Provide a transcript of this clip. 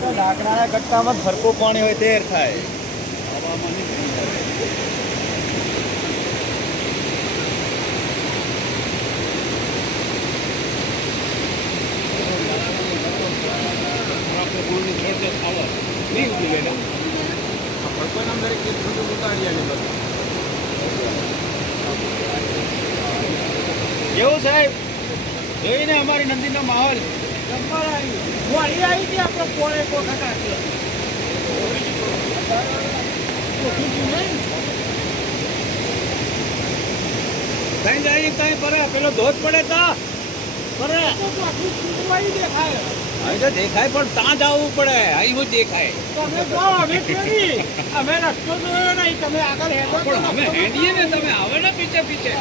ઢાંકણાના કટકામાં સરખું પાણી હોય તેર થાય. હવામાં નહીં થાય. કેવું સાહેબ જોઈને અમારી નંદીનો માહોલ કઈ જાય કઈ પર પેલો ધોધ પડે તા પડે અહીં તો દેખાય પણ ત્યાં જવું પડે અહીં હું દેખાય અમે રસ્તો જોયો નહીં, તમે આગળ હેડો પણ અમે હેડીએ ને તમે આવે ને પીછે પીછે